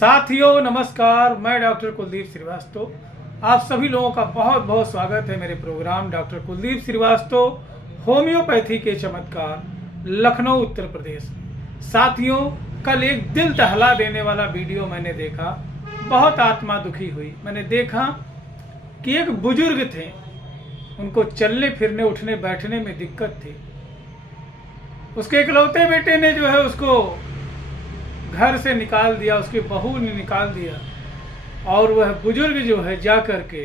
साथियों नमस्कार, मैं डॉक्टर कुलदीप श्रीवास्तव आप सभी लोगों का बहुत बहुत स्वागत है मेरे programme doctor Kuldeep Shrivastava homeopathy के चमत्कार, लखनऊ उत्तर प्रदेश। साथियों, कल एक दिल दहला देने वाला वीडियो मैंने देखा, बहुत आत्मा दुखी हुई। मैंने देखा कि एक बुजुर्ग थे, उनको चलने फिरने उठने बैठने में दिक्कत थी। उसके इकलौते बेटे ने जो है उसको घर से निकाल दिया, उसकी बहू ने निकाल दिया, और वह बुजुर्ग जो है जा करके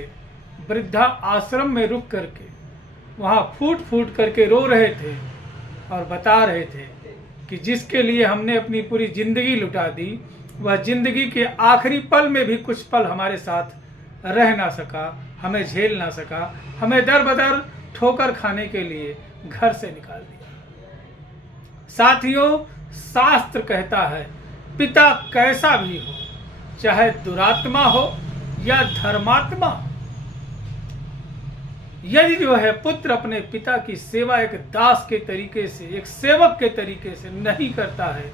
वृद्धा आश्रम में रुक करके वहाँ फूट फूट करके रो रहे थे और बता रहे थे कि जिसके लिए हमने अपनी पूरी जिंदगी लुटा दी, वह जिंदगी के आखिरी पल में भी कुछ पल हमारे साथ रह ना सका, हमें झेल ना सका, हमें दर बदर ठोकर खाने के लिए घर से निकाल दिया। साथियों, शास्त्र कहता है पिता कैसा भी हो, चाहे दुरात्मा हो या धर्मात्मा, यदि जो है पुत्र अपने पिता की सेवा एक दास के तरीके से, एक सेवक के तरीके से नहीं करता है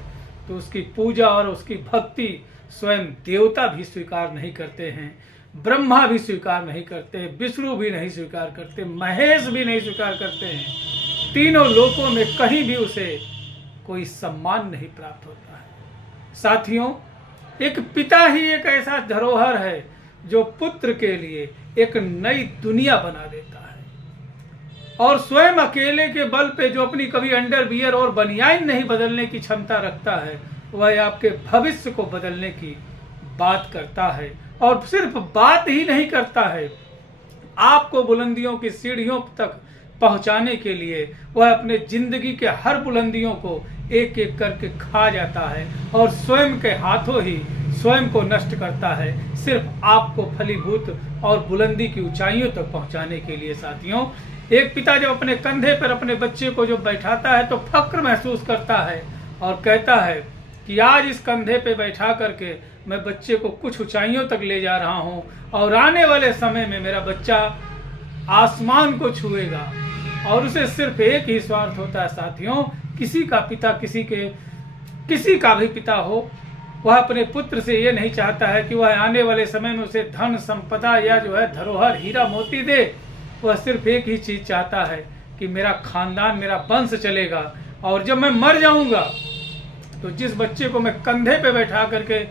तो उसकी पूजा और उसकी भक्ति स्वयं देवता भी स्वीकार नहीं करते हैं, ब्रह्मा भी स्वीकार नहीं करते, विष्णु भी नहीं स्वीकार करते, महेश भी नहीं स्वीकार करते हैं। तीनों लोकों में कहीं भी उसे कोई सम्मान नहीं प्राप्त होता है। साथियों, एक पिता ही एक ऐसा धरोहर है जो पुत्र के लिए एक नई दुनिया बना देता है, और स्वयं अकेले के बल पे जो अपनी कभी अंडरवियर और बनियान नहीं बदलने की क्षमता रखता है, वह आपके भविष्य को बदलने की बात करता है। और सिर्फ बात ही नहीं करता है, आपको बुलंदियों की सीढ़ियों तक पहुंचाने के लिए वह अपने जिंदगी के हर बुलंदियों को एक एक करके खा जाता है और स्वयं के हाथों ही स्वयं को नष्ट करता है, सिर्फ आपको फलीभूत और बुलंदी की ऊंचाइयों तक पहुंचाने के लिए। साथियों, एक पिता जब अपने कंधे पर अपने बच्चे को जब बैठाता है तो फक्र महसूस करता है और कहता है कि आज इस कंधे पे बैठा करके मैं बच्चे को कुछ ऊंचाइयों तक ले जा रहा हूं, और आने वाले समय में मेरा बच्चा आसमान को छुएगा। और उसे सिर्फ एक ही स्वार्थ होता है साथियों, किसी का पिता किसी का भी पिता हो, वह अपने पुत्र से ये नहीं चाहता है कि वह आने वाले समय में उसे धन संपदा या जो है धरोहर हीरा मोती दे। वह सिर्फ एक ही चीज चाहता है कि मेरा खानदान, मेरा वंश चलेगा, और जब मैं मर जाऊंगा तो जिस बच्चे को मैं कंधे पे बैठा करके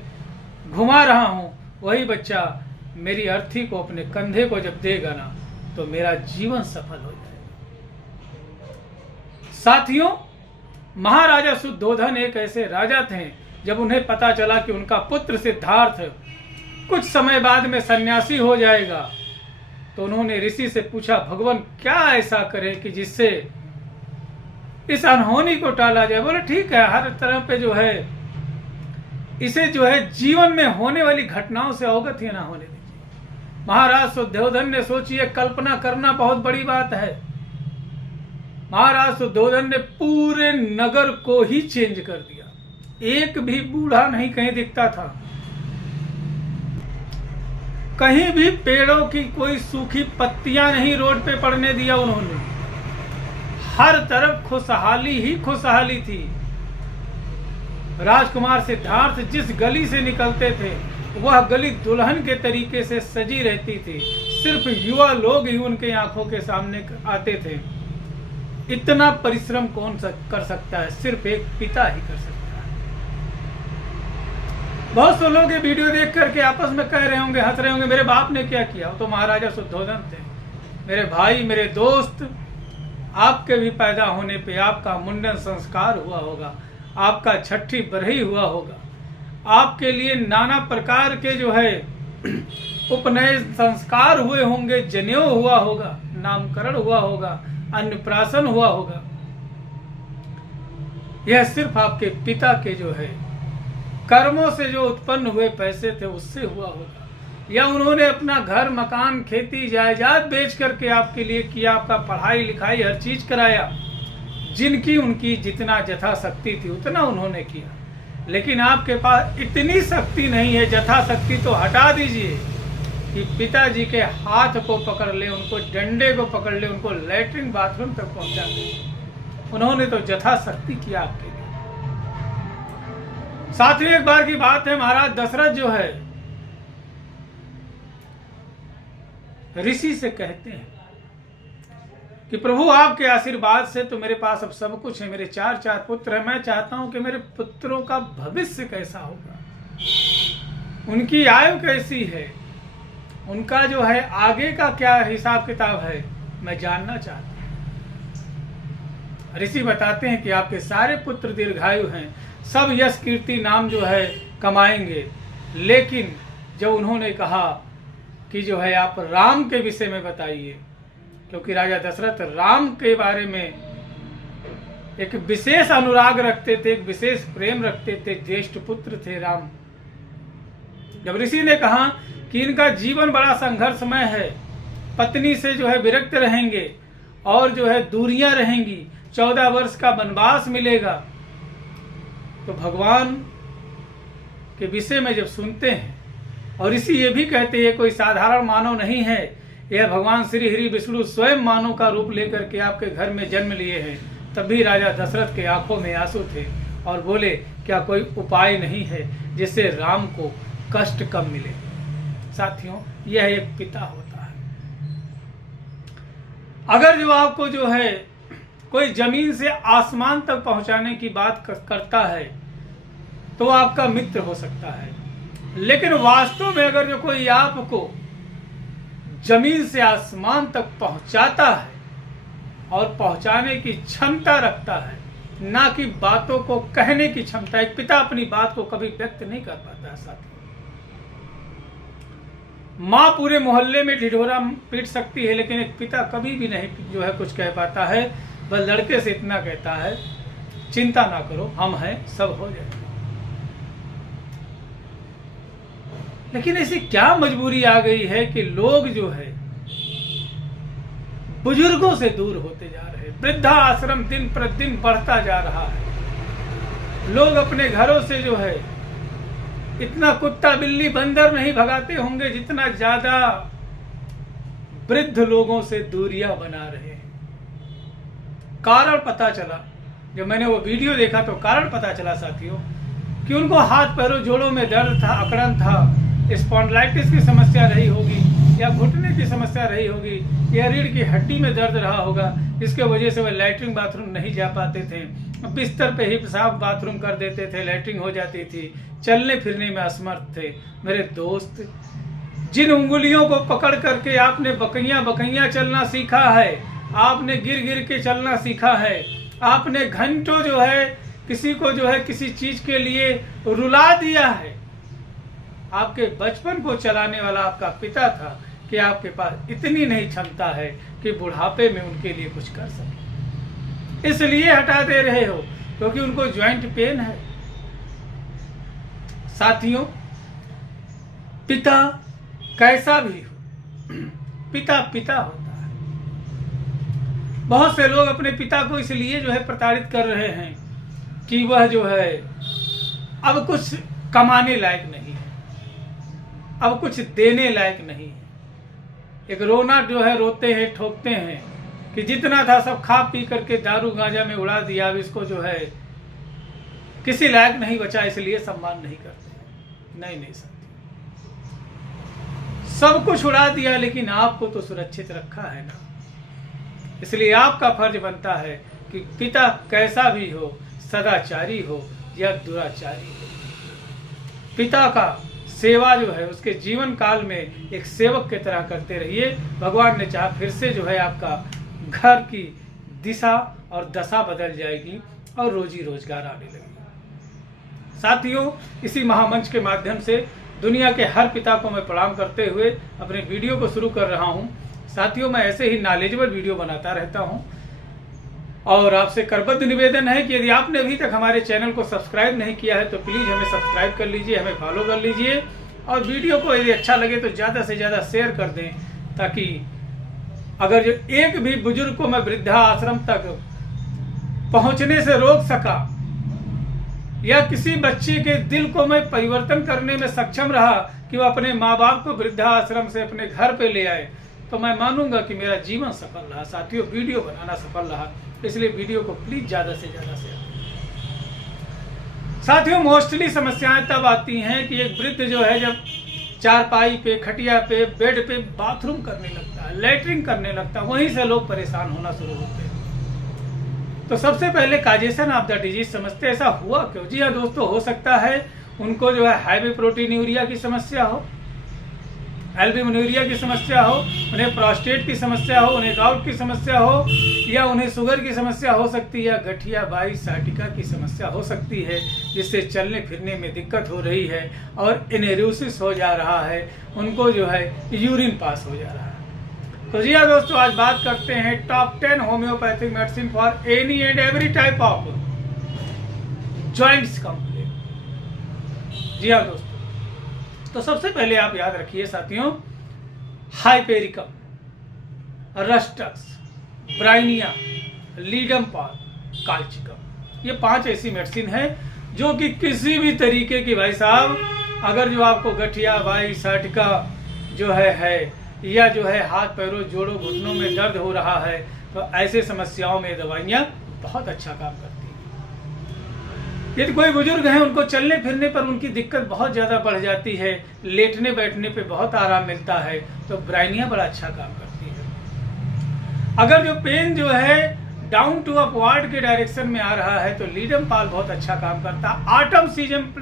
घुमा रहा हूं, वही बच्चा मेरी अर्थी को अपने कंधे को जब देगा ना, तो मेरा जीवन सफल हो जाएगा। साथियों, महाराजा शुद्धोधन एक ऐसे राजा थे, जब उन्हें पता चला कि उनका पुत्र सिद्धार्थ कुछ समय बाद में सन्यासी हो जाएगा, तो उन्होंने ऋषि से पूछा, भगवान क्या ऐसा करें कि जिससे इस अनहोनी को टाला जाए। बोले ठीक है, हर तरह पे जो है इसे जो है जीवन में होने वाली घटनाओं से अवगत ही ना होने दीजिए। महाराज शुद्धोधन ने सोची, कल्पना करना बहुत बड़ी बात है। महाराज शुद्धोधन ने पूरे नगर को ही चेंज कर दिया, एक भी बूढ़ा नहीं कहीं दिखता था, कहीं भी पेड़ों की कोई सूखी पत्तियां नहीं रोड पे पड़ने दिया उन्होंने। हर तरफ खुशहाली ही खुशहाली थी। राजकुमार सिद्धार्थ जिस गली से निकलते थे, वह गली दुल्हन के तरीके से सजी रहती थी। सिर्फ युवा लोग ही उनके आंखों के सामने आते थे। इतना परिश्रम कौन कर सकता है? सिर्फ एक पिता ही कर सकता है। बहुत से लोग ये वीडियो देख करके आपस में कह रहे होंगे, हंस रहे होंगे, मेरे बाप ने क्या किया? वो तो महाराजा शुद्धोधन थे। मेरे भाई, मेरे दोस्त, आपके भी पैदा होने पे आपका मुंडन संस्कार हुआ होगा, आपका छठी बरही हुआ होगा, आपके लिए नाना प्रकार के जो है उपनयन संस्कार हुए होंगे, जनेऊ हुआ होगा, नामकरण हुआ होगा, अन्नप्राशन हुआ होगा। यह सिर्फ आपके पिता के जो है कर्मों से जो उत्पन्न हुए पैसे थे उससे हुआ होगा, या उन्होंने अपना घर मकान खेती जायदाद बेच करके आपके लिए किया, आपका पढ़ाई लिखाई हर चीज कराया। जिनकी उनकी जितना यथाशक्ति थी उतना उन्होंने किया, लेकिन आपके पास इतनी शक्ति नहीं है, यथाशक्ति तो हटा दीजिए, कि पिताजी के हाथ को पकड़ ले, उनको डंडे को पकड़ ले, उनको लैट्रिन बाथरूम तक पहुंचा दे। उन्होंने तो यथाशक्ति किया आपके लिए। साथियों, एक बार की बात है, महाराज दशरथ जो है ऋषि से कहते हैं कि प्रभु आपके आशीर्वाद से तो मेरे पास अब सब कुछ है, मेरे चार पुत्र हैं, मैं चाहता हूं कि मेरे पुत्रों का भविष्य कैसा होगा, उनकी आयु कैसी है, उनका जो है आगे का क्या हिसाब किताब है, मैं जानना चाहता हूं। ऋषि बताते हैं कि आपके सारे पुत्र दीर्घायु हैं, सब यश कीर्ति नाम जो है कमाएंगे, लेकिन जब उन्होंने कहा कि जो है आप राम के विषय में बताइए, क्योंकि राजा दशरथ राम के बारे में एक विशेष अनुराग रखते थे, एक विशेष प्रेम रखते थे, ज्येष्ठ पुत्र थे राम। जब ऋषि ने कहा कि इनका जीवन बड़ा संघर्षमय है, पत्नी से जो है विरक्त रहेंगे और जो है दूरियां रहेंगी, 14 वर्ष का वनवास मिलेगा, तो भगवान के विषय में जब सुनते हैं, और ऋषि ये भी कहते हैं ये कोई साधारण मानव नहीं है, यह भगवान श्री हरि विष्णु स्वयं मानव का रूप लेकर के आपके घर में जन्म लिए हैं, तब भी राजा दशरथ के आंखों में आंसू थे और बोले क्या कोई उपाय नहीं है जिससे राम को कष्ट कम मिले। साथियों, यह एक पिता होता है। अगर जो आपको जो है कोई जमीन से आसमान तक पहुंचाने की बात करता है तो आपका मित्र हो सकता है, लेकिन वास्तव में अगर जो कोई आपको जमीन से आसमान तक पहुंचाता है और पहुंचाने की क्षमता रखता है, ना कि बातों को कहने की क्षमता, एक पिता अपनी बात को कभी व्यक्त नहीं कर पाता है। साथियों, माँ पूरे मोहल्ले में ढिढोरा पीट सकती है, लेकिन एक पिता कभी भी नहीं जो है कुछ कह पाता है, बस लड़के से इतना कहता है चिंता ना करो, हम हैं, सब हो जाएगा। लेकिन ऐसी क्या मजबूरी आ गई है कि लोग जो है बुजुर्गों से दूर होते जा रहे हैं, वृद्धा आश्रम दिन प्रतिदिन बढ़ता जा रहा है, लोग अपने घरों से जो है इतना कुत्ता बिल्ली बंदर नहीं भगाते होंगे जितना ज्यादा वृद्ध लोगों से दूरियां बना रहे हैं। कारण पता चला, जब मैंने वो वीडियो देखा तो कारण पता चला साथियों कि उनको हाथ पैरों जोड़ों में दर्द था, अकड़न था, स्पॉन्डिलाइटिस की समस्या रही होगी या घुटने की समस्या रही होगी या रीढ़ की हड्डी में दर्द रहा होगा, इसके वजह से वह लैट्रिन बाथरूम नहीं जा पाते थे, बिस्तर पे ही पेशाब बाथरूम कर देते थे, लैट्रिन हो जाती थी, चलने फिरने में असमर्थ थे। मेरे दोस्त, जिन उंगलियों को पकड़ करके आपने बकैया चलना सीखा है, आपने गिर गिर के चलना सीखा है, आपने घंटों जो है किसी को जो है किसी चीज के लिए रुला दिया है, आपके बचपन को चलाने वाला आपका पिता था कि आपके पास इतनी नहीं क्षमता है कि बुढ़ापे में उनके लिए कुछ कर सके, इसलिए हटा दे रहे हो क्योंकि उनको ज्वाइंट पेन है। साथियों, पिता कैसा भी हो, पिता पिता होता है। बहुत से लोग अपने पिता को इसलिए जो है प्रताड़ित कर रहे हैं कि वह जो है अब कुछ कमाने लायक नहीं है, अब कुछ देने लायक नहीं है। एक रोना जो है रोते हैं, ठोकते हैं कि जितना था सब खा पी करके दारू गांजा में उड़ा दिया, अब इसको जो है किसी लायक नहीं बचा, इसलिए सम्मान नहीं करते। नहीं साथी, सब कुछ उड़ा दिया लेकिन आपको तो सुरक्षित रखा है ना, इसलिए आपका फर्ज बनता है कि पिता कैसा भी हो, सदाचारी हो या दुराचारी हो, पिता का सेवा जो है उसके जीवन काल में एक सेवक की तरह करते रहिए। भगवान ने चाहा फिर से जो है आपका घर की दिशा और दशा बदल जाएगी और रोजी रोजगार आने लगेगी। साथियों, इसी महामंच के माध्यम से दुनिया के हर पिता को मैं प्रणाम करते हुए अपने वीडियो को शुरू कर रहा हूं। साथियों, मैं ऐसे ही नॉलेजेबल वीडियो बनाता रहता हूं और आपसे करबद्ध निवेदन है कि यदि आपने अभी तक हमारे चैनल को सब्सक्राइब नहीं किया है तो प्लीज हमें सब्सक्राइब कर लीजिए, हमें फॉलो कर लीजिए और वीडियो को यदि अच्छा लगे तो ज्यादा से ज्यादा शेयर कर दें, ताकि अगर जो एक भी बुजुर्ग को मैं वृद्धा आश्रम तक पहुंचने से रोक सका या किसी बच्चे के दिल को मैं परिवर्तन करने में सक्षम रहा कि वो अपने माँ बाप को वृद्धा आश्रम से अपने घर पे ले आए, तो मैं मानूंगा कि मेरा जीवन सफल रहा। साथियों, वीडियो बनाना सफल रहा, इसलिए वीडियो को प्लीज ज्यादा से ज्यादा शेयर। साथियों मोस्टली समस्याएं तब आती हैं कि एक वृद्ध जो है जब चारपाई पे, खटिया पे, बेड पे बाथरूम करने लगता है, लैट्रिन करने लगता है, वहीं से लोग परेशान होना शुरू होते हैं। तो सबसे पहले काजेशन ऑफ द डिजीज समझते हैं, ऐसा हुआ क्यों। जी हाँ दोस्तों, हो सकता है उनको जो है हाइवे प्रोटीन्यूरिया की समस्या हो, एल्ब्यूमिनूरिया की समस्या हो, उन्हें प्रोस्टेट की समस्या हो, उन्हें गाउट की समस्या हो, या उन्हें शुगर की समस्या हो सकती है, या गठिया बाई साटिका की समस्या हो सकती है, जिससे चलने फिरने में दिक्कत हो रही है और एनेरोसिस हो जा रहा है, उनको जो है यूरिन पास हो जा रहा है। तो जी हाँ दोस्तों, आज बात करते हैं top 10 homeopathic medicine for any and every type of joints complaint. जी हाँ दोस्तों, तो सबसे पहले आप याद रखिए साथियों, हाइपेरिकम, रस्टस, ब्राइनिया, लीडम पाल, काल्चिकम, ये 5 ऐसी मेडिसिन है जो कि किसी भी तरीके की, भाई साहब, अगर जो आपको गठिया बाई साटिका जो है या जो है हाथ पैरों जोड़ों घुटनों में दर्द हो रहा है, तो ऐसे समस्याओं में दवाइयाँ बहुत अच्छा काम करती हैं। यदि कोई बुजुर्ग हैं, उनको चलने फिरने पर उनकी दिक्कत बहुत ज़्यादा बढ़ जाती है, लेटने बैठने पे बहुत आराम मिलता है, तो ब्राइनिया बड़ा अच्छा काम करती है। अगर जो पेन जो है डाउन टू अपवर्ड के डायरेक्शन में आ रहा है, तो लीडम पाल बहुत अच्छा काम करता है। ऑटम सीजन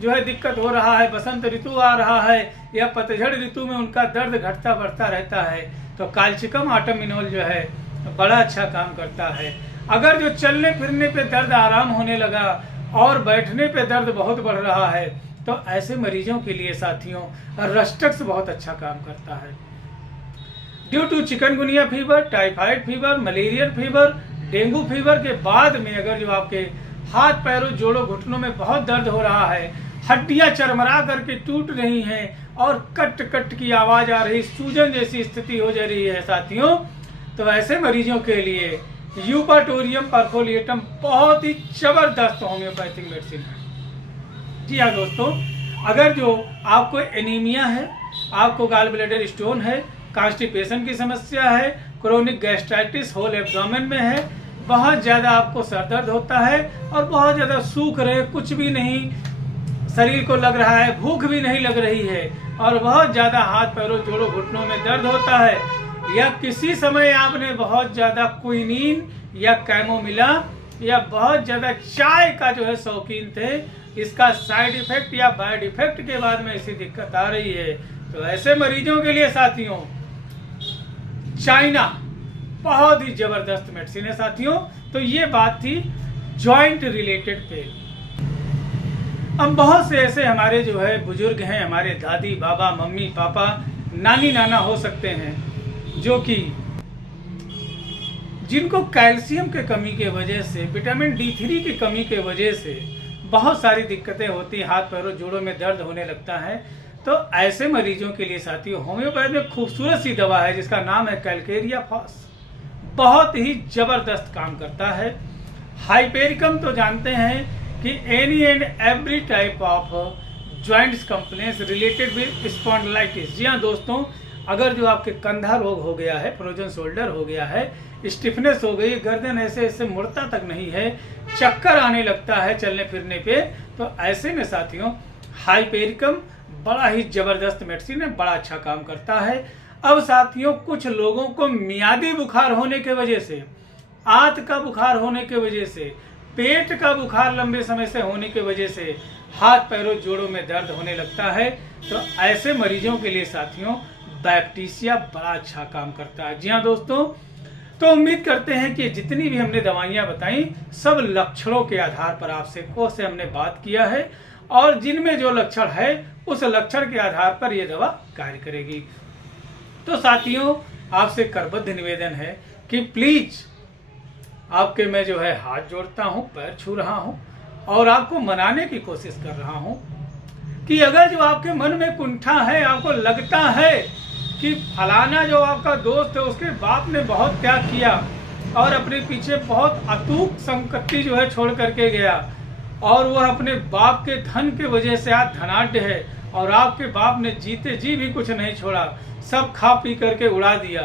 जो है दिक्कत हो रहा है, बसंत ऋतु आ रहा है या पतझड़ ऋतु में उनका दर्द घटता बढ़ता रहता है, तो काल्चिकम आटमिनोल जो है बड़ा अच्छा काम करता है। अगर जो चलने फिरने पे दर्द आराम होने लगा और बैठने पे दर्द बहुत बढ़ रहा है, तो ऐसे मरीजों के लिए साथियों रस्टक्स बहुत अच्छा काम करता है। Due to chikungunya fever, typhoid fever, malarial fever, dengue fever के बाद में अगर जो आपके हाथ पैरों जोड़ों घुटनों में बहुत दर्द हो रहा है, हड्डियां चरमरा करके टूट रही हैं और कट कट की आवाज आ रही, सूजन जैसी स्थिति हो जा रही है साथियों, तो ऐसे मरीजों के लिए यूपाटोरियम परफोलिएटम बहुत ही जबरदस्त होम्योपैथिक मेडिसिन है। जी हाँ दोस्तों, अगर जो आपको एनीमिया है, आपको गॉल ब्लैडर स्टोन है, कॉन्स्टिपेशन की समस्या है, क्रोनिक गैस्ट्राइटिस होल एब्डोमेन में है, बहुत ज़्यादा आपको सर दर्द होता है और बहुत ज़्यादा सूख रहे, कुछ भी नहीं शरीर को लग रहा है, भूख भी नहीं लग रही है, और बहुत ज़्यादा हाथ पैरों जोड़ों घुटनों में दर्द होता है, या किसी समय आपने बहुत ज्यादा क्विनीन या कैमोमिला या बहुत ज्यादा चाय का जो है शौकीन थे, इसका साइड इफेक्ट या बैड इफेक्ट के बाद में ऐसी दिक्कत आ रही है, तो ऐसे मरीजों के लिए साथियों चाइना बहुत ही जबरदस्त मेडिसिन है साथियों। तो ये बात थी जॉइंट रिलेटेड पेन। अब बहुत से ऐसे हमारे जो है बुजुर्ग हैं, हमारे दादी बाबा मम्मी पापा नानी नाना हो सकते हैं, जो कि जिनको कैल्शियम के कमी के वजह से, विटामिन D3 की कमी के वजह से बहुत सारी दिक्कतें होती हैं, हाथ पैरों जोड़ों में दर्द होने लगता है, तो ऐसे मरीजों के लिए साथियों होम्योपैथी में खूबसूरत सी दवा है जिसका नाम है कैलकेरिया फॉस, बहुत ही जबरदस्त काम करता है। हाइपेरिकम तो जानते हैं कि any and every type of joints complaints related with spondylitis. जी हाँ दोस्तों, अगर जो आपके कंधा रोग हो गया है, फ्रोजन शोल्डर हो गया है, स्टिफनेस हो गई, गर्दन ऐसे ऐसे मुड़ता तक नहीं है, चक्कर आने लगता है चलने फिरने पे, तो ऐसे में साथियों हाइपेरिकम बड़ा ही जबरदस्त मेडिसिन है, बड़ा अच्छा काम करता है। अब साथियों कुछ लोगों को मियादी बुखार होने के वजह से, आंत का बुखार होने के वजह से, पेट का बुखार लंबे समय से होने की वजह से हाथ पैरों जोड़ों में दर्द होने लगता है, तो ऐसे मरीजों के लिए साथियों बैप्टीसिया बड़ा अच्छा काम करता है। जी हाँ दोस्तों, तो उम्मीद करते हैं कि जितनी भी हमने दवाइयाँ बताई सब लक्षणों के आधार पर आपसे से हमने बात किया है, और जिनमें जो लक्षण है उस लक्षण के आधार पर यह दवा कार्य करेगी। तो साथियों आपसे करबद्ध निवेदन है कि प्लीज आपके मैं जो है हाथ जोड़ता हूँ, पैर छू रहा हूँ और आपको मनाने की कोशिश कर रहा हूँ कि अगर जो आपके मन में कुंठा है, आपको लगता है कि फलाना जो आपका दोस्त है उसके बाप ने बहुत त्याग किया और अपने पीछे बहुत अतूक संपत्ति जो है छोड़ करके गया, और वह अपने बाप के धन के वजह से आज धनाढ्य है, और आपके बाप ने जीते जी भी कुछ नहीं छोड़ा, सब खा पी करके उड़ा दिया,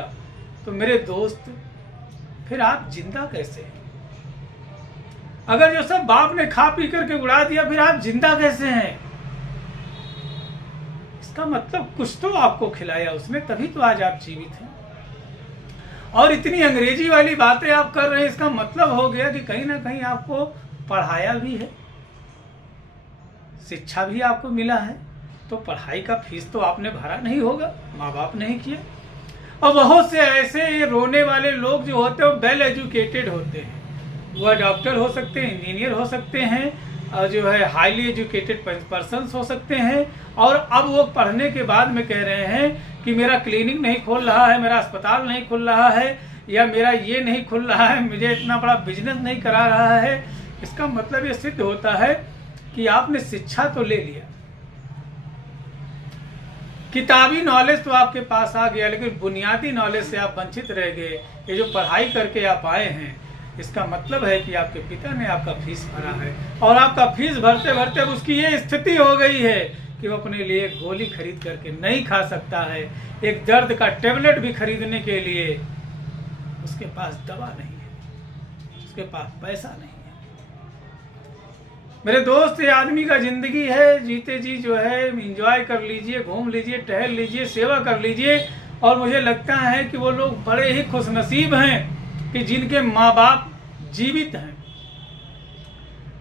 तो मेरे दोस्त फिर आप जिंदा कैसे हैं? अगर जो सब बाप ने खा पी करके उड़ा दिया, फिर आप जिंदा कैसे हैं? इसका मतलब कुछ तो आपको खिलाया उसने, तभी तो आज आप जीवित हैं। और इतनी अंग्रेजी वाली बातें आप कर रहे हैं, इसका मतलब हो गया कि कहीं ना कहीं आपको पढ़ाया भी है, शिक्षा भी आपको मिला है, तो पढ़ाई का फीस तो आपने भरा नहीं होगा, माँ बाप नहीं किया। और बहुत से ऐसे ये रोने वाले लोग जो होते हैं वो वेल एजुकेटेड होते हैं, वह डॉक्टर हो सकते हैं, इंजीनियर हो सकते हैं, और जो है हाईली एजुकेटेड पर्सन्स हो सकते हैं, और अब वो पढ़ने के बाद में कह रहे हैं कि मेरा क्लिनिक नहीं खोल रहा है, मेरा अस्पताल नहीं खुल रहा है, या मेरा ये नहीं खुल रहा है, मुझे इतना बड़ा बिजनेस नहीं करा रहा है। इसका मतलब ये सिद्ध होता है कि आपने शिक्षा तो ले लिया, किताबी नॉलेज तो आपके पास आ गया, लेकिन बुनियादी नॉलेज से आप वंचित रह गए। ये जो पढ़ाई करके आप आए हैं, इसका मतलब है कि आपके पिता ने आपका फीस भरा है, और आपका फीस भरते भरते उसकी ये स्थिति हो गई है कि वो अपने लिए एक गोली खरीद करके नहीं खा सकता है, एक दर्द का टेबलेट भी खरीदने के लिए उसके पास दवा नहीं है, उसके पास पैसा नहीं है। मेरे दोस्त, ये आदमी का जिंदगी है, जीते जी जो है एंजॉय कर लीजिए, घूम लीजिए, टहल लीजिए, सेवा कर लीजिए। और मुझे लगता है कि वो लोग बड़े ही खुशनसीब हैं कि जिनके माँ बाप जीवित हैं।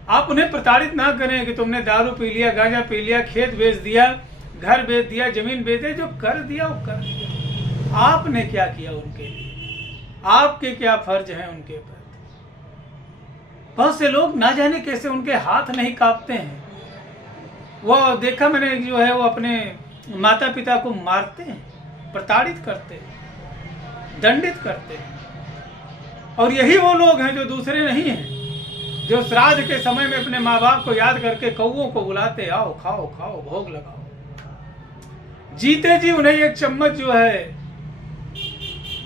आप उन्हें प्रताड़ित ना करें कि तुमने दारू पी लिया, गांजा पी लिया, खेत बेच दिया, घर बेच दिया, जमीन बेच दिया। जो कर दिया वो कर दिया। आपने क्या किया उनके लिए? आपके क्या फर्ज हैं उनके प्रति? बहुत से लोग ना जाने कैसे उनके हाथ नहीं कांपते हैं। वो देखा मैंने, जो है वो अपने माता पिता को मारते हैं, प्रताड़ित करते हैं, दंडित करते हैं। और यही वो लोग हैं जो दूसरे नहीं हैं, जो श्राद्ध के समय में अपने माँ बाप को याद करके कौओं को बुलाते, आओ खाओ खाओ, भोग लगाओ। जीते जी उन्हें एक चम्मच जो है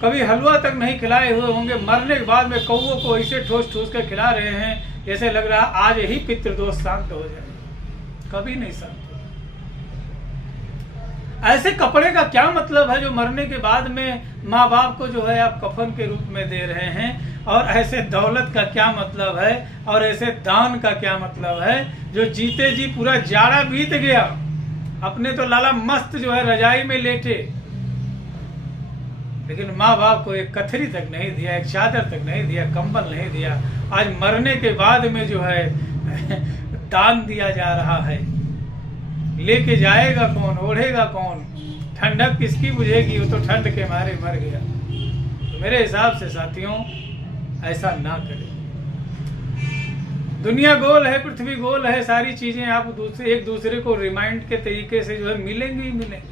कभी हलवा तक नहीं खिलाए हुए होंगे, मरने के बाद में कौओं को ऐसे ठोस ठोस कर खिला रहे हैं जैसे लग रहा आज ही पितृदोष शांत हो जाए। कभी नहीं शांत हो। ऐसे कपड़े का क्या मतलब है जो मरने के बाद में माँ बाप को जो है आप कफन के रूप में दे रहे हैं? और ऐसे दौलत का क्या मतलब है? और ऐसे दान का क्या मतलब है? जो जीते जी पूरा जाड़ा बीत गया, अपने तो लाला मस्त जो है रजाई में लेटे, लेकिन माँ बाप को एक कथरी तक नहीं दिया, एक चादर तक नहीं दिया, कंबल नहीं दिया। आज मरने के बाद में जो है दान दिया जा रहा है। लेके जाएगा कौन? ओढ़ेगा कौन? ठंडक किसकी बुझेगी? वो तो ठंड के मारे मर गया। तो मेरे हिसाब से साथियों, ऐसा ना करें। दुनिया गोल है, पृथ्वी गोल है, सारी चीजें आप एक दूसरे को रिमाइंड के तरीके से जो है मिलेंगी ही मिलेंगी।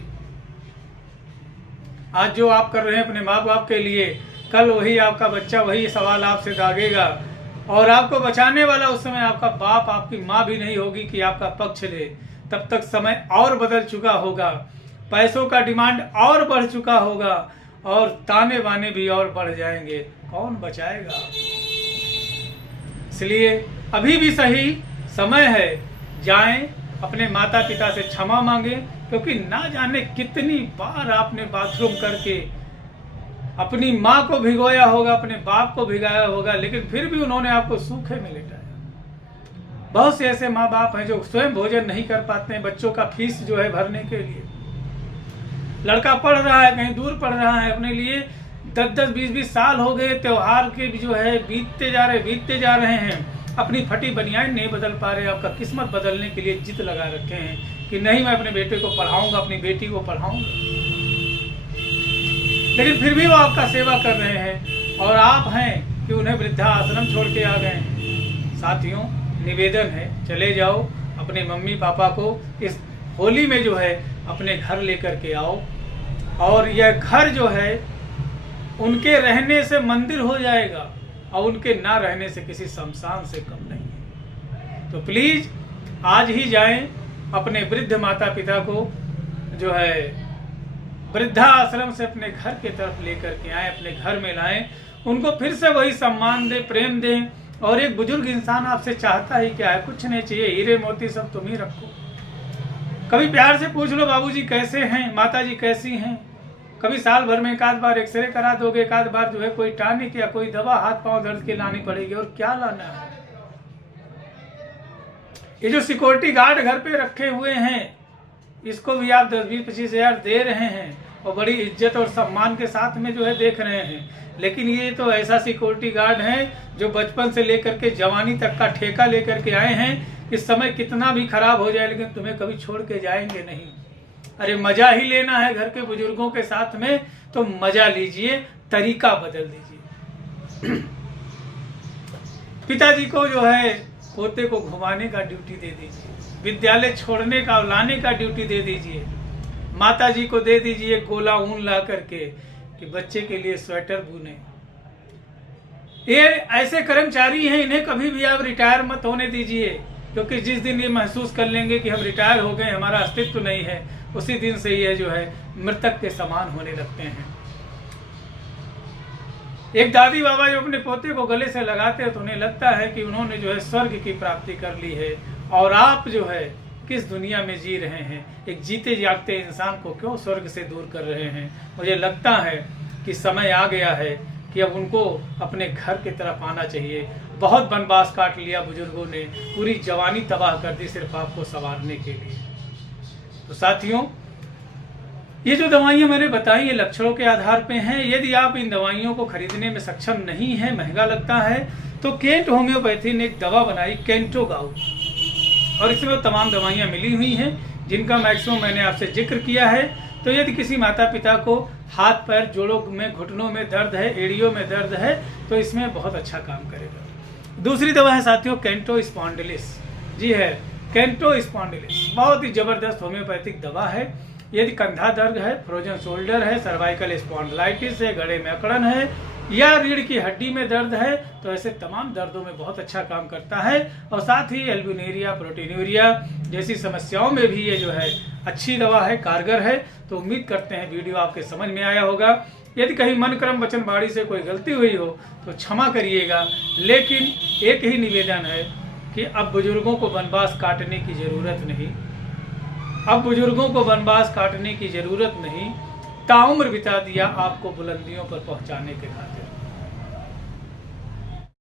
आज जो आप कर रहे हैं अपने माँ बाप के लिए, कल वही आपका बच्चा वही सवाल आपसे दागेगा। और आपको बचाने वाला उस समय आपका बाप, आपकी माँ भी नहीं होगी कि आपका पक्ष ले। तब तक समय और बदल चुका होगा, पैसों का डिमांड और बढ़ चुका होगा, और ताने बाने भी और बढ़ जाएंगे। कौन बचाएगा? इसलिए अभी भी सही समय है, जाएं अपने माता पिता से क्षमा मांगें, क्योंकि ना जाने कितनी बार आपने बाथरूम करके अपनी माँ को भिगोया होगा, अपने बाप को भिगाया होगा, लेकिन फिर भी उन्होंने आपको सूखे में लेटाया। बहुत से ऐसे माँ बाप हैं जो स्वयं भोजन नहीं कर पाते हैं बच्चों का फीस जो है भरने के लिए। लड़का पढ़ रहा है, कहीं दूर पढ़ रहा है, अपने लिए 10-10, 20-20 साल हो गए, त्योहार के जो है बीतते जा रहे हैं, अपनी फटी बनियान नहीं बदल पा रहे। आपका किस्मत बदलने के लिए जिद लगा रखे हैं कि नहीं, मैं अपने बेटे को पढ़ाऊंगा, अपनी बेटी को पढ़ाऊंगा, लेकिन फिर भी वो आपका सेवा कर रहे हैं, और आप हैं कि उन्हें वृद्धाश्रम छोड़ के आ गए। साथियों, निवेदन है, चले जाओ अपने मम्मी पापा को इस होली में जो है अपने घर लेकर के आओ, और यह घर जो है उनके रहने से मंदिर हो जाएगा, और उनके ना रहने से किसी शमशान से कम नहीं है। तो प्लीज आज ही जाएं, अपने वृद्ध माता पिता को जो है वृद्धाश्रम से अपने घर की तरफ लेकर के आए, अपने घर में लाएं, उनको फिर से वही सम्मान दें, प्रेम दें। और एक बुजुर्ग इंसान आपसे चाहता ही क्या है? कुछ नहीं चाहिए, हीरे मोती सब तुम ही रखो। कभी प्यार से पूछ लो, बाबूजी कैसे हैं, माताजी कैसी हैं। कभी साल भर में एक आध बार एक्सरे करा दोगे, एक आध बार जो है कोई टॉनिक या कोई दवा हाथ पांव दर्द के लानी पड़ेगी। और क्या लाना है? ये जो सिक्योरिटी गार्ड घर पे रखे हुए हैं, इसको भी आप 10-20-25 हज़ार दे रहे हैं और बड़ी इज्जत और सम्मान के साथ में जो है देख रहे हैं। लेकिन ये तो ऐसा सिक्योरिटी गार्ड है जो बचपन से लेकर के जवानी तक का ठेका लेकर के आए हैं। इस समय कितना भी खराब हो जाए लेकिन तुम्हें कभी छोड़ के जाएंगे नहीं। अरे मजा ही लेना है घर के बुजुर्गों के साथ में तो मजा लीजिए, तरीका बदल दीजिए। पिताजी को जो है पोते को घुमाने का ड्यूटी दे दीजिए, विद्यालय छोड़ने का लाने का ड्यूटी दे दीजिए, माता जी को दे दीजिए गोला ऊन ला करके कि बच्चे के लिए स्वेटर बुने। ये ऐसे कर्मचारी हैं, इन्हें कभी भी आप रिटायर मत होने दीजिए, क्योंकि जिस दिन ये महसूस कर लेंगे कि हम रिटायर हो गए, हमारा अस्तित्व नहीं है, उसी दिन से ये जो है मृतक के समान होने लगते हैं। एक दादी बाबा जो अपने पोते को गले से लगाते हैं तो उन्हें लगता है कि उन्होंने जो है स्वर्ग की प्राप्ति कर ली है, और आप जो है किस दुनिया में जी रहे हैं, एक जीते जागते इंसान को क्यों स्वर्ग से दूर कर रहे हैं। मुझे लगता है कि समय आ गया है कि अब उनको अपने घर की तरफ आना चाहिए। बहुत वनवास काट लिया बुजुर्गों ने, पूरी जवानी तबाह कर दी सिर्फ आपको संवारने के लिए। तो साथियों, ये जो दवाइयाँ मैंने बताई ये लक्षणों के आधार पे हैं। यदि आप इन दवाइयों को खरीदने में सक्षम नहीं है, महंगा लगता है, तो केंट होम्योपैथी ने एक दवा बनाई कैंटोगाउ, और इसमें तमाम दवाइयाँ मिली हुई हैं जिनका मैक्सिमम मैंने आपसे जिक्र किया है। तो यदि किसी माता पिता को हाथ पैर जोड़ों में घुटनों में दर्द है, एड़ियों में दर्द है, तो इसमें बहुत अच्छा काम करेगा। दूसरी दवा है साथियों कैंटो स्पॉन्डिलिस। जी है, कैंटो स्पॉन्डिलिस बहुत ही जबरदस्त होम्योपैथिक दवा है। यदि कंधा दर्द है, फ्रोजन शोल्डर है, सर्वाइकल स्पॉन्डिलाइटिस है, गले में अकड़न है, या रीढ़ की हड्डी में दर्द है, तो ऐसे तमाम दर्दों में बहुत अच्छा काम करता है। और साथ ही एल्ब्यूनेरिया, प्रोटीनूरिया जैसी समस्याओं में भी ये जो है अच्छी दवा है, कारगर है। तो उम्मीद करते हैं वीडियो आपके समझ में आया होगा। यदि कहीं मन क्रम वचन वाणी से कोई गलती हुई हो तो क्षमा करिएगा, लेकिन एक ही निवेदन है कि अब बुजुर्गों को वनवास काटने की जरूरत नहीं, अब बुजुर्गों को वनवास काटने की जरूरत नहीं, ताउम्र बिता दिया आपको बुलंदियों पर पहुंचाने के खातिर।